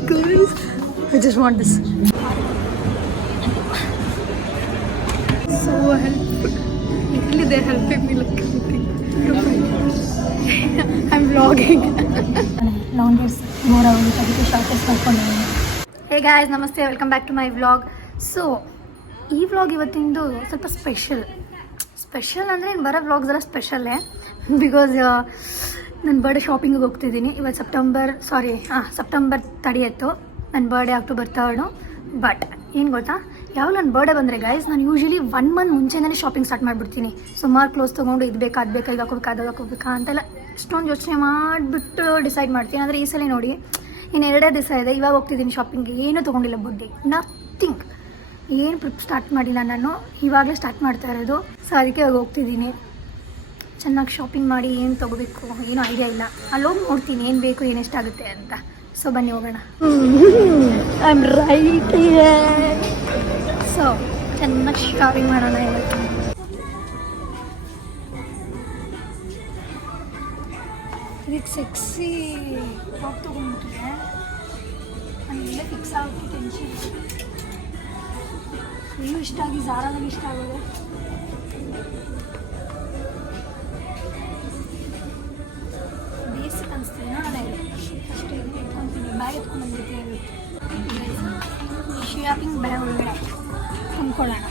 guys. I just want this. So helpful. Literally, they're helping me. Look. I'm vlogging. Longest more hours. ಅದಕ್ಕೆ shortest ಮಾಡ್ಕೊಂಡಿದ್ದೀನಿ. Hey guys, ನಮಸ್ತೆ, welcome back to my vlog. So ಈ vlog ಇವತ್ತಿಂದು ಸ್ವಲ್ಪ special ಅಂದರೆ ಇನ್ನು ಬರೋ vlogs ಎಲ್ಲ ಸ್ಪೆಷಲ್ಲೇ. ಬಿಕಾಸ್ ನನ್ನ ಬರ್ಡೇ ಶಾಪಿಂಗಿಗೆ ಹೋಗ್ತಿದ್ದೀನಿ. ಇವತ್ತು ಸೆಪ್ಟೆಂಬರ್ 30 ನನ್ನ ಬರ್ಡೇ ಅಕ್ಟೋಬರ್ 3. ಬಟ್ ಏನು ಗೊತ್ತಾ, ಯಾವಾಗ ನನ್ನ ಬರ್ಡೇ ಬಂದರೆ ಗೈಸ್, ನಾನು ಯೂಶ್ವಲಿ 1 ಮಂತ್ ಮುಂಚೆನೇ ಶಾಪಿಂಗ್ ಸ್ಟಾರ್ಟ್ ಮಾಡಿಬಿಡ್ತೀನಿ. ಸುಮಾರು ಕ್ಲೋಸ್ ತೊಗೊಂಡು ಇದು ಬೇಕಾ ಅದು ಬೇಕಾ ಈಗ ಹಾಕೋಬೇಕಾ ಅದು ಹಾಕೋಬೇಕಾ ಅಂತೆಲ್ಲ ಇಷ್ಟೊಂದು ಯೋಚನೆ ಮಾಡಿಬಿಟ್ಟು ಡಿಸೈಡ್ ಮಾಡ್ತೀನಿ. ಆದರೆ ಈ ಸಲ ನೋಡಿ, ಇನ್ನು 2 ದಿವಸ ಇದೆ, ಇವಾಗ ಹೋಗ್ತಿದ್ದೀನಿ ಶಾಪಿಂಗ್ಗೆ. ಏನೂ ತೊಗೊಂಡಿಲ್ಲ, ಬಡ್ಡಿ ನಥಿಂಗ್, ಏನು ಪ್ರಿಪ್ ಸ್ಟಾರ್ಟ್ ಮಾಡಿಲ್ಲ ನಾನು, ಇವಾಗಲೇ ಸ್ಟಾರ್ಟ್ ಮಾಡ್ತಾ ಇರೋದು. ಸೊ ಅದಕ್ಕೆ ಇವಾಗ ಹೋಗ್ತಿದ್ದೀನಿ. ಚೆನ್ನಾಗಿ ಶಾಪಿಂಗ್ ಮಾಡಿ ಏನು ತೊಗೋಬೇಕು ಏನೂ ಐಡಿಯಾ ಇಲ್ಲ. ಅಲ್ಲೋಗಿ ನೋಡ್ತೀನಿ ಏನು ಬೇಕು ಏನು ಎಷ್ಟಾಗುತ್ತೆ ಅಂತ. ಸೊ ಬನ್ನಿ ಹೋಗೋಣ. I am right. ಸೊ ಚೆನ್ನಾಗಿ ಶಾಪಿಂಗ್ ಮಾಡೋಣ ಇವತ್ತು. ಇದಕ್ಕೆ ಸೆಕ್ಸಿ ಟಾಪ್ ತೊಗೊಂಡ್ಬಿಟ್ರೆ ನನಗೆಲ್ಲ ಫಿಕ್ಸ್ ಆಗೋಕ್ಕೆ ಟೆನ್ಷನ್. ನೀವು ಇಷ್ಟ ಆಗಿ ಝಾರಾದಾಗ ಇಷ್ಟ ಆಗೋದು. ಬೇಸಿಕ್ ಅನಿಸ್ತೀನಿ ನೋಡೋಣ. ಫಸ್ಟ್ ಇದು ಇಟ್ಕೊತೀನಿ, ಬ್ಯಾಗ್ ಎತ್ಕೊಂಡ್ಬಂದಿರ್ತೀನಿ. ಶಾಪಿಂಗ್ ಬ್ಯಾಗ್ ಒಳಗಡೆ ತುಂಬ್ಕೊಳ್ಳೋಣ.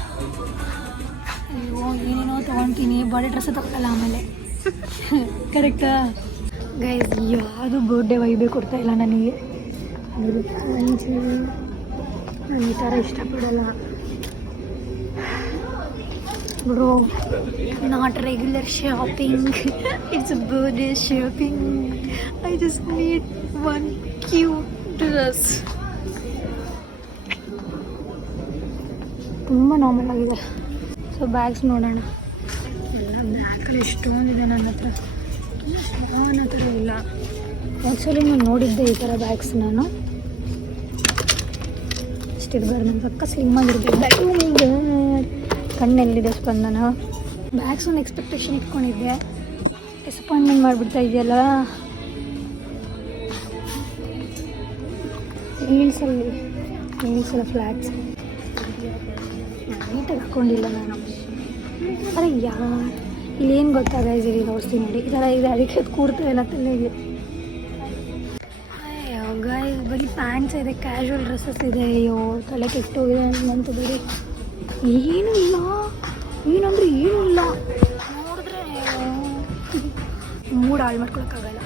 ಅಯ್ಯೋ ಏನೇನೋ ತೊಗೊಳ್ತೀನಿ, ಬಾಡಿ ಡ್ರೆಸ್ಸು ತೊಗೊಳ್ಳಲ್ಲ ಆಮೇಲೆ. ಕರೆಕ್ಟಾ ಗೈಸ್? ಯಾವುದು ಬರ್ಡೇ ವೈಬೇ ಕೊಡ್ತಾಯಿಲ್ಲ ನನಗೆ. ನಾನು ಈ ಥರ ಇಷ್ಟಪಡಲ್ಲ bro. Not regular shopping, it's birthday shopping. I just need one cute dress. ತುಂಬ ನಾರ್ಮಲ್ ಆಗಿದೆ. ಸೊ ಬ್ಯಾಗ್ಸ್ ನೋಡೋಣ. ಎಲ್ಲ ಬ್ಯಾಗಲ್ಲಿ ಎಷ್ಟೊಂದಿದೆ ನನ್ನ ಹತ್ರ. ನನ್ನ ಹತ್ರ ಇಲ್ಲ. ಆ್ಯಕ್ಚುಲಿ ನಾನು ನೋಡಿದ್ದೆ ಈ ಥರ ಬ್ಯಾಗ್ಸ್. ನಾನು ಇಷ್ಟಿರ್ಬಾರ್ದು, ನನ್ನ ಪಕ್ಕ ಸ್ಲಿಮ್ ಆಗಿರ್ಬೇಕು. ಕಣ್ಣೆಲ್ಲಿದೆ ಸ್ಪಂದನ. ಬ್ಯಾಗ್ಸ್ ಒಂದು ಎಕ್ಸ್ಪೆಕ್ಟೇಷನ್ ಇಟ್ಕೊಂಡಿದ್ದೆ, ಡಿಸಪಾಯಿಂಟ್ಮೆಂಟ್ ಮಾಡಿಬಿಡ್ತಾ ಇದೆಯಲ್ಲ. ಹೀಲ್ಸೆಲ್ಲ ಫ್ಲ್ಯಾಟ್ಸ್ ನೀಟಾಗಿ ಹಾಕ್ಕೊಂಡಿಲ್ಲ ನಾನು. ಅರೆ ಇಲ್ಲೇನು ಗೊತ್ತಾಗ ಇಲ್ಲಿ ನೋಡ್ತೀನಿ ನೋಡಿ, ಈ ಥರ ಇದೆ, ಅದಕ್ಕೆ ಅದು ಕೂಡ್ತಾ ಇಲ್ಲ ತಲೆಗೆ. ಗಾಯ್ಸ್ ಬರೀ ಪ್ಯಾಂಟ್ಸ್ ಇದೆ, ಕ್ಯಾಶುವಲ್ ಡ್ರೆಸ್ಸಸ್ ಇದೆ. ಅಯ್ಯೋ ತಲೆ ಕೆಟ್ಟೋಗಿದೆ ನಂತು. ಬರೀ ಏನೂ ಇಲ್ಲ, ಏನಂದರೆ ಏನೂ ಇಲ್ಲ. ನೋಡಿದ್ರೆ ಮೂಡ್ ಹಾಳು ಮಾಡ್ಕೊಳಕ್ಕಾಗಲ್ಲ.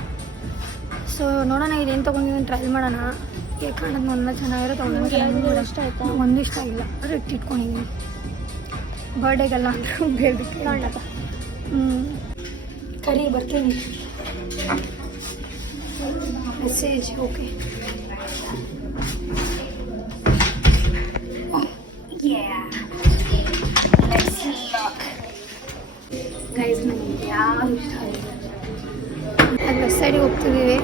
ಸೊ ನೋಡೋಣ, ಇದೇನು ತೊಗೊಂಡಿದ್ದೀನಿ ಟ್ರೈ ಮಾಡೋಣ. ಹೇಗೆ ಕಾಣೋದು ಒಂದೊಂದು ಚೆನ್ನಾಗಿರೋ ತೊಗೊಂಡು ಇಷ್ಟ ಆಯಿತಾ? ಒಂದು ಇಷ್ಟ ಆಗಿಲ್ಲ, ಅದು ಇಟ್ಕೊಂಡಿದ್ದೀನಿ. ಬರ್ಡೇಗೆಲ್ಲ ಅಂದರೂ ಬೇಡಕ್ಕೆ ಕಾಣತ್ತ. ಕರಿ ಬರ್ತೀನಿ. Message okay. ಗೈಸ್ ನನಗೆ ಯಾರು ಇಷ್ಟ ಆಗಿಲ್ಲ. ಅದು ವೆಸ್ಟ್ ಸೈಡಿಗೆ ಹೋಗ್ತಿದ್ದೀವಿ.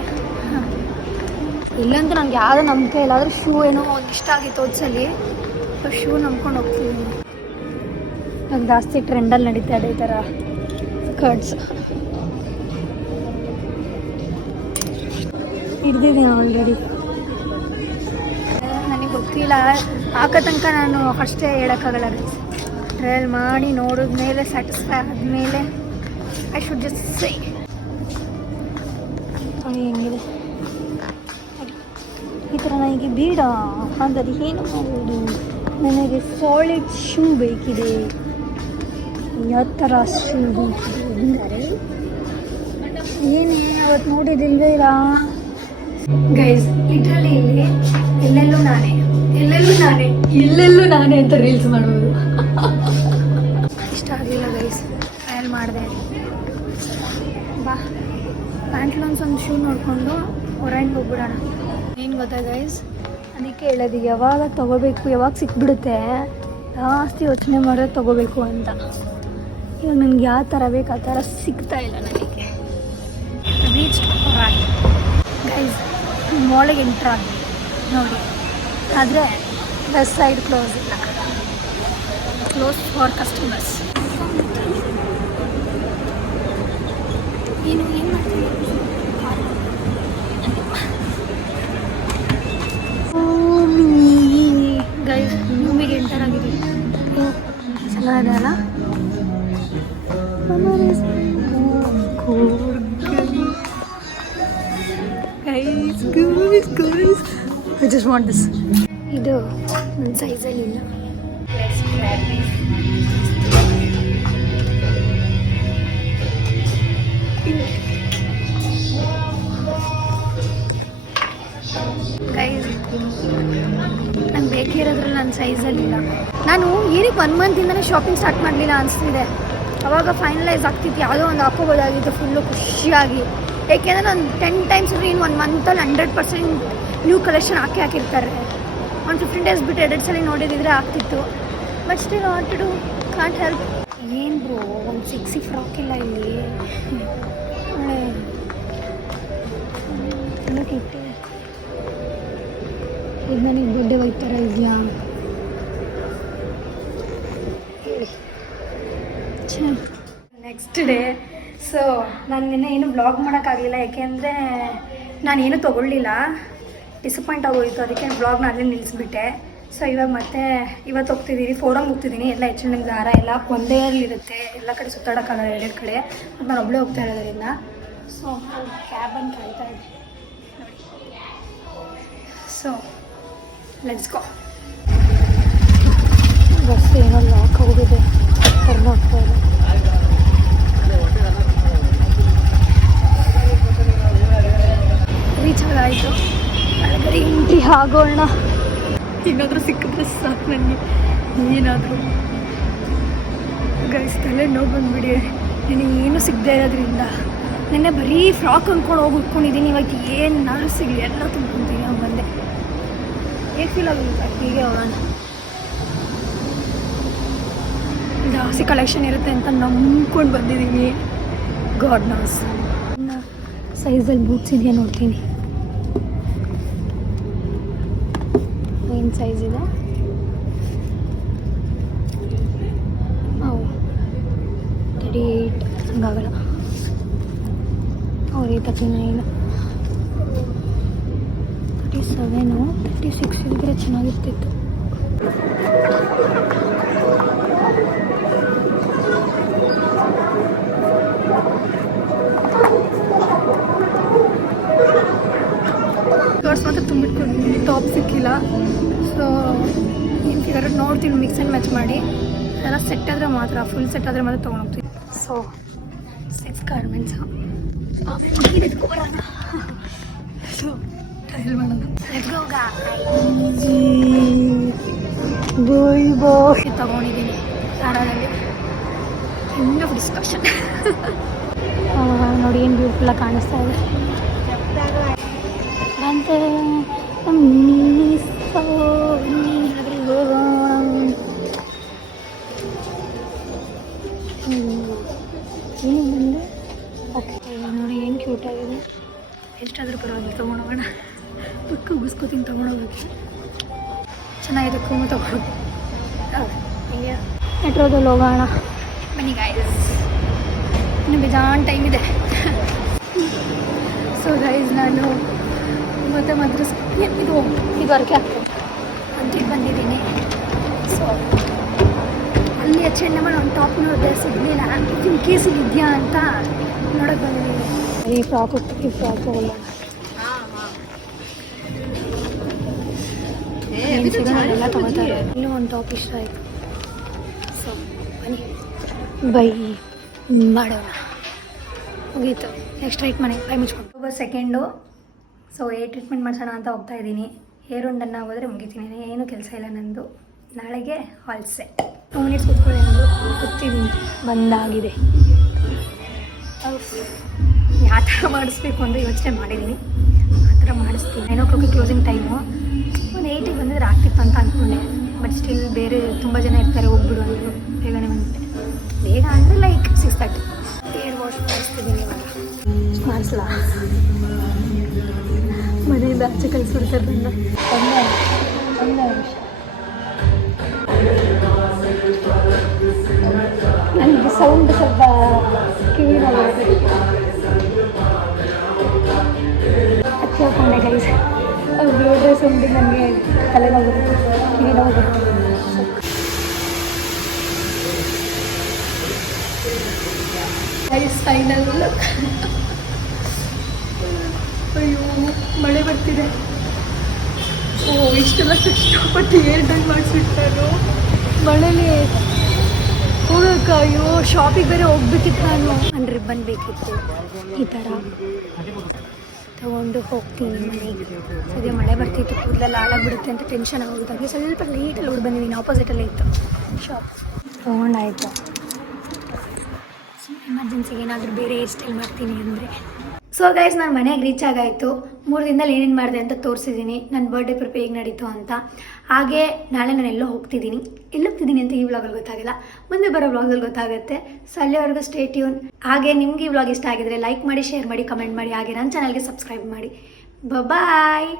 ಇಲ್ಲಂತೂ ನನಗೆ ಯಾವುದೋ ನಂಬಿಕೆ ಇಲ್ಲ. ಆದರೆ ಶೂ ಏನೋ ಒಂದು ಇಷ್ಟ ಆಗಿತ್ತು ಹೋದ್ಸಲಿ, ಸೊ ಶೂ ನಂಬ್ಕೊಂಡು ಹೋಗ್ತಿದ್ದೀನಿ. ನಂಗೆ ಜಾಸ್ತಿ ಟ್ರೆಂಡಲ್ಲಿ ನಡೀತಾ ಇದೆ ಈ ಥರ ಸ್ಕರ್ಟ್ಸ್. ಹಿಡ್ದಿದ್ದೀನಿ ಆಲ್ರೆಡಿ. ನನಗೆ ಗೊತ್ತಿಲ್ಲ, ಹಾಕೋ ತನಕ ನಾನು ಫಸ್ಟೇ ಹೇಳೋಕ್ಕಾಗಲ್ಲ. ಟ್ರಯಲ್ ಮಾಡಿ ನೋಡಿದ್ಮೇಲೆ ಸ್ಯಾಟಿಸ್ಫೈ ಆದಮೇಲೆ ಐ ಶುಡ್ ಜಸ್ಟ್ ಸೇ ಹೆಂಗಿದೆ ಈ ಥರ. ನನಗೆ ಬೇಡ ಅಂದರೆ ಏನು ಮಾಡೋದು? ನನಗೆ ಸಾಲಿಡ್ ಶೂ ಬೇಕಿದೆ. ಯಾವ ಥರ ಶೂ ಬೇಕಿದೆ? ಏನೇ ಅವತ್ತು ನೋಡಿದಿಲ್ವೇರ ಗೈಸ್? ಲಿಟ್ರಲಿ ಇಲ್ಲಿ ಎಲ್ಲೆಲ್ಲೂ ನಾನೇ ಅಂತ ರೀಲ್ಸ್ ಮಾಡೋದು. ಇಷ್ಟ ಆಗಲಿಲ್ಲ ಗೈಸ್, ಟ್ರಯಲ್ ಮಾಡಿದೆ. ಬಾ ಪ್ಯಾಂಟ್ಲೂನ್ಸ್ ಒಂದು ಶೂ ನೋಡಿಕೊಂಡು ಹೊರಗೆ ಹೋಗ್ಬಿಡೋಣ. ಏನು ಗೊತ್ತಾ ಗೈಸ್, ಅದಕ್ಕೆ ಹೇಳೋದು, ಯಾವಾಗ ತೊಗೋಬೇಕು, ಯಾವಾಗ ಸಿಕ್ಬಿಡುತ್ತೆ, ಜಾಸ್ತಿ ಯೋಚನೆ ಮಾಡೋದು ತೊಗೋಬೇಕು ಅಂತ. ಇವಾಗ ನನಗೆ ಯಾವ ಥರ ಬೇಕು ಆ ಥರ ಸಿಗ್ತಾ ಇಲ್ಲ ನನಗೆ. ರೀಚ್ ಗೈಸ್ ಮಾಲಿಗೆ ಎಂಟ್ರ್ ಆಗಿ ನೋಡಿ, ಆದರೆ ವೆಸ್ಟ್ ಸೈಡ್ ಕ್ಲೋಸ್ ಇಲ್ಲ, ಕ್ಲೋಸ್ ಫಾರ್ ಕಸ್ಟಮರ್ಸ್. ಏನು ಮಾಡ್ತೀವಿ? I just want this. ಇದು ನನ್ನ ಸೈಜಲ್ಲಿ ಇಲ್ಲ. ನಂಗೆ ಬೇಕಿರೋದ್ರಲ್ಲಿ ನನ್ನ ಸೈಜಲ್ಲಿಲ್ಲ. ನಾನು ಏನಕ್ಕೆ 1 ಮಂತಿಂದನೇ ಶಾಪಿಂಗ್ ಸ್ಟಾರ್ಟ್ ಮಾಡಲಿಲ್ಲ ಅನಿಸ್ತಿದೆ. ಅವಾಗ ಫೈನಲೈಸ್ ಆಗ್ತಿತ್ತು, ಯಾವುದೋ ಒಂದು ಹಾಕೋಬೋದಾಗಿತ್ತು ಫುಲ್ಲು ಖುಷಿಯಾಗಿ. ಏಕೆಂದರೆ ನಾನು 10 ಟೈಮ್ಸ್ ಇನ್ನು 1 ಮಂತಲ್ಲಿ 100% ನ್ಯೂ ಕಲೆಕ್ಷನ್ ಹಾಕಿರ್ತಾರೆ. ಒಂದು 15 ಡೇಸ್ ಬಿಟ್ಟು 2 ಸಲ ನೋಡಿದಿದ್ರೆ ಆಗ್ತಿತ್ತು. But still want to can't help. ಏನು ಬ್ರೋ, ಒಂದು ಸಿಕ್ಸಿ ಫ್ರಾಕ್ ಇಲ್ಲ ಇಲ್ಲಿ. ಒಳ್ಳೆ ಕಿಟ್ಟೆ. ಇದು ನನಗೆ ಬಡ್ಡೆ ವೈಪ್ ಥರ ಇದೆಯಾ? Next day. ಸೊ ನಾನು ನಿನ್ನೆ ಏನು ಬ್ಲಾಗ್ ಮಾಡೋಕ್ಕಾಗಲಿಲ್ಲ, ಯಾಕೆಂದರೆ ನಾನೇನು ತೊಗೊಳ್ಳಿಲ್ಲ, ಡಿಸಪಾಯಿಂಟ್ ಆಗೋಯಿತು. ಅದಕ್ಕೆ ಬ್ಲಾಗ್ನ ಅಲ್ಲೇ ನಿಲ್ಲಿಸ್ಬಿಟ್ಟೆ. ಸೊ ಇವಾಗ ಮತ್ತೆ ಇವತ್ತು ಹೋಗ್ತಿದ್ದೀನಿ, ಫೋಡಂಗೆ ಹೋಗ್ತಿದ್ದೀನಿ. ಎಲ್ಲ H&M ದಾರ ಎಲ್ಲ ಒಂದೇ ಇರುತ್ತೆ, ಎಲ್ಲ ಕಡೆ ಸುತ್ತಾಡೋಕ್ಕಾಗಲ್ಲ, 2 ಕಡೆ. ಮತ್ತು ನಾನು ಒಬ್ಬಳೇ ಹೋಗ್ತಾ ಇರೋದ್ರಿಂದ ಸೊ ಕ್ಯಾಬನ್ನು ಕಾಯ್ತಾ ಇದ್ದೆ. So let's go. ಬಸ್ ಏನೋ ಲಾಕ್ ಹೋಗಿದೆ, ಟರ್ನ್ ಆಗ್ತಾ ಇದೆ. ರೀಚ್ ಆಗಾಯಿತು. ಒಳಗಡೆ ಎಂಟ್ರಿ ಆಗೋಣ. ಏನಾದರೂ ಸಿಕ್ಕಿದ್ರೆ ಸಾಕು ನನಗೆ, ಏನಾದರೂ. ಗೈಸ್ ತಲೆ ನೋವು ಬಂದುಬಿಡಿ, ನನಗೆ ಏನು ಸಿಗದೆ ಇರೋದ್ರಿಂದ. ನೆನ್ನೆ ಬರೀ ಫ್ರಾಕ್ ಅಂದ್ಕೊಂಡು ಹೋಗಿ ಉಟ್ಕೊಂಡಿದ್ದೀನಿ. ಇವತ್ತು ಏನಾದ್ರು ಸಿಗಲಿ ಎಲ್ಲ ತುಂಬ್ಕೊತೀನಿ. ಅವ್ನು ಬಂದೆ ಹೇಗೆ ಫೀಲ್ ಆಗುತ್ತೆ. ಹೀಗೆ ಹೋಗೋಣ. ಜಾಸ್ತಿ ಕಲೆಕ್ಷನ್ ಇರುತ್ತೆ ಅಂತ ನಂಬ್ಕೊಂಡು ಬಂದಿದ್ದೀನಿ. God knows. ಸೈಜಲ್ಲಿ ಬೂಟ್ಸ್ ಇದೆಯಾ ನೋಡ್ತೀನಿ. ಏನು ಸೈಜ್ ಇದೆ? ಅವು 38 ಹಂಗಾಗಲ್ಲ. 39, 37, 36 ಇದ್ದರೆ ಚೆನ್ನಾಗಿರ್ತಿತ್ತು. ಶರ್ಟ್ಸ್ ಮಾತ್ರ ತುಂಬಿಟ್ಕೊಂಡಿದ್ದೀನಿ, ಟಾಪ್ ಸಿಕ್ಕಿಲ್ಲ. ಸೊ ಏನು ಫಿಗರ್ ನೋಡ್ತೀನಿ, ಮಿಕ್ಸ್ ಆ್ಯಂಡ್ ಮ್ಯಾಚ್ ಮಾಡಿ. ಎಲ್ಲ ಸೆಟ್ ಆದರೆ ಮಾತ್ರ, ಫುಲ್ ಸೆಟ್ ಆದರೆ ಮಾತ್ರ ತೊಗೊಂಡೋಗ್ತೀನಿ. ಸೊ 6 ಗಾರ್ಮೆಂಟ್ಸು ಸೊ ಟ್ರಯಲ್ ಮಾಡೋಣ. ತಗೊಂಡಿದ್ದೀನಿ ಸಾರಾದಲ್ಲಿ. ಇನ್ನೂ ಡಿಸ್ಕಷನ್ ನೋಡಿ, ಏನು ಬ್ಯೂಟಿಫುಲ್ಲಾಗಿ ಕಾಣಿಸ್ತಾ ಇದೆ. ಬಂತೆ ಏನಿದೆ. ಓಕೆ ನೋಡಿ, ಏನು ಕ್ಯೂಟ್ ಆಗಿದೆ. ಎಷ್ಟಾದರೂ ಪರವಾಗಿಲ್ಲ, ತೊಗೊಂಡೋಗೋಣ. ಪಕ್ಕ ಉಗಿಸ್ಕೋತೀನಿ, ತೊಗೊಂಡೋಗೋಕ್ಕೆ ಚೆನ್ನಾಗಿದೆ. ಕೂಮು ತೊಗೊಂಡು ಮೆಟ್ರೋದಲ್ಲಿ ಹೋಗೋಣ ಬನ್ನಿ ಗೈಸ್. ಇನ್ನು ಬೇಜಾನ್ ಟೈಮ್ ಇದೆ. ಸೊ ಗೈಸ್, ನಾನು ಮತ್ತೆ ಮದ್ರಸ್ ಇದುವರೆಗೆ ಅಂತಿಗೆ ಬಂದಿದ್ದೀನಿ. ಸೊ ಅಲ್ಲಿ H&M ಒಂದು ಟಾಪ್ ನೋಡಿದೆ, ಸಿಗಲಿಲ್ಲ. ಇನ್ ಕೇಸ್ ಇದೆಯಾ ಅಂತ ನೋಡೋಕೆ ಬಂದಿದ್ದೀನಿ. ಈ ಫ್ರಾಕ್ ಹೋಗಲ್ಲ, ಎಲ್ಲ ತೊಗೋತಾರೆ. ಇನ್ನೂ ಒಂದು ಟಾಪ್ ಇಷ್ಟ ಆಯಿತು. ಸೊ ಬನ್ನಿ ಬೈ ಮಾಡೋಣ. ಮುಗೀತು. ನೆಕ್ಸ್ಟ್ ರೈಟ್ ಮನೆ ಬೈ ಮುಚ್ಕೊಂಡು ಸೆಕೆಂಡು. ಸೊ ಹೇರ್ ಟ್ರೀಟ್ಮೆಂಟ್ ಮಾಡಿಸೋಣ ಅಂತ ಹೋಗ್ತಾ ಇದ್ದೀನಿ. ಹೇರ್ ಒಂಡನ್ನು ಹೋದರೆ ಮುಗಿತೀನಿ. ಏನೂ ಕೆಲಸ ಇಲ್ಲ ನಂದು. ನಾಳೆಗೆ ಹಾಲ್ಸೆ 2 ಮಿನಿಟ್ಸ್ ಕೂತ್ಕೊಳ್ಳಿ ಅಂದು ಕೂತಿದ್ದೀನಿ. ಬಂದಾಗಿದೆ. ಯಾವ ಥರ ಮಾಡಿಸ್ಬೇಕು ಅಂತ ಯೋಚನೆ ಮಾಡಿದ್ದೀನಿ. ಆ ಥರ ಮಾಡಿಸ್ತೀನಿ. 9 o'clock ಕ್ಲೋಸಿಂಗ್ ಟೈಮು. ಒಂದು 8ಗೆ ಬಂದಿದ್ರೆ ಆಗ್ತಿತ್ತು ಅಂತ ಅಂದ್ಕೊಂಡೆ. ಬಟ್ ಸ್ಟಿಲ್ ಬೇರೆ ತುಂಬ ಜನ ಇರ್ತಾರೆ, ಹೋಗ್ಬಿಡು ಅಂದರು. ಬೇಗನೆ ಬಂದುಬಿಟ್ಟೆ. ಬೇಗ ಅಂದರೆ ಲೈಕ್ 6:30. ಹೇರ್ ವಾಶ್ ಮಾಡಿಸ್ತಿದ್ದೀನಿ ಇವಾಗ. ಮಾಡಿಸ್ಲಾ? ಮನೆಯಿಂದ ಆಚೆ ಕಳಿಸ್ಬಿಡ್ತಾರೆ ನನ್ನ. ಒಂದೇ ನಿಮಿಷ. ನನಗೆ ಸೌಂಡ್ ಸ್ವಲ್ಪ ಕಿವಿನಾಗುತ್ತೆ. ಹಚ್ಕೊಂಡೆ ಗೈಸ್. ಅವ್ರು ಬೇರೆ ಸೌಂಡ್ ನನಗೆ ತಲೆನೋಗುತ್ತೆ, ಕಿವಿನೋಗುತ್ತೆ. Guys final. ಅಯ್ಯೋ ಮಳೆ ಬರ್ತಿದೆ. ಓ ಇಷ್ಟೆಲ್ಲ ಕಷ್ಟಪಟ್ಟು ಏರ್ ಡನ್ ಮಾಡಿಸ್ಬಿಟ್ಟಾರು ಮಳೇಲಿ ಹೋಗಕ್ಕ. ಅಯ್ಯೋ ಶಾಪಿಗೆ ಬೇರೆ ಹೋಗ್ಬೇಕಿತ್ತು. ನಾನು ರಿಬ್ಬನ್ ಬೇಕಿತ್ತು. ಈ ಥರ ತೊಗೊಂಡು ಹೋಗ್ತೀನಿ ಮನೆಗೆ. ಅದೇ ಮಳೆ ಬರ್ತಿತ್ತು, ಕೂದಲೆಲ್ಲ ಹಾಳಾಗ್ಬಿಡುತ್ತೆ ಅಂತ ಟೆನ್ಷನ್ ಆಗೋದಾಗಿ ಸ್ವಲ್ಪ ಲೇಟಲ್ಲಿ ಹೊಡ್ ಬಂದಿದ್ದೀನಿ. ಆಪೋಸಿಟಲ್ಲೇ ಇತ್ತು ಶಾಪ್. ತೊಗೊಂಡಾಯಿತು. ಎಮರ್ಜೆನ್ಸಿಗೆ ಏನಾದರೂ ಬೇರೆ ಹೇರ್ ಸ್ಟೈಲ್ ಮಾಡ್ತೀನಿ ಅಂದರೆ. ಸೊ ಗೈಸ್, ನಾನು ಮನೆಗೆ ರೀಚ್ ಆಗಾಯಿತು. 3 ದಿನದಲ್ಲಿ ಏನೇನು ಮಾಡಿದೆ ಅಂತ ತೋರಿಸಿದ್ದೀನಿ. ನನ್ನ ಬರ್ಡೇ ಪ್ರಿಪ್ ಹೇಗೆ ನಡೀತು ಅಂತ. ಹಾಗೆ ನಾಳೆ ನಾನು ಎಲ್ಲೋ ಹೋಗ್ತಿದ್ದೀನಿ ಅಂತ ಈ ವ್ಲಾಗಲ್ಲಿ ಗೊತ್ತಾಗಿಲ್ಲ, ಮುಂದೆ ಬರೋ ವ್ಲಾಗಲ್ಲಿ ಗೊತ್ತಾಗುತ್ತೆ. ಸೊ ಅಲ್ಲಿವರೆಗೂ ಸ್ಟೇ ಟ್ಯೂನ್. ಹಾಗೆ ನಿಮ್ಗೆ ಈ ವ್ಲಾಗ್ ಇಷ್ಟ ಆಗಿದ್ರೆ ಲೈಕ್ ಮಾಡಿ, ಶೇರ್ ಮಾಡಿ, ಕಮೆಂಟ್ ಮಾಡಿ. ಹಾಗೆ ನನ್ನ ಚಾನಲ್ಗೆ ಸಬ್ಸ್ಕ್ರೈಬ್ ಮಾಡಿ. ಬಾಯ್.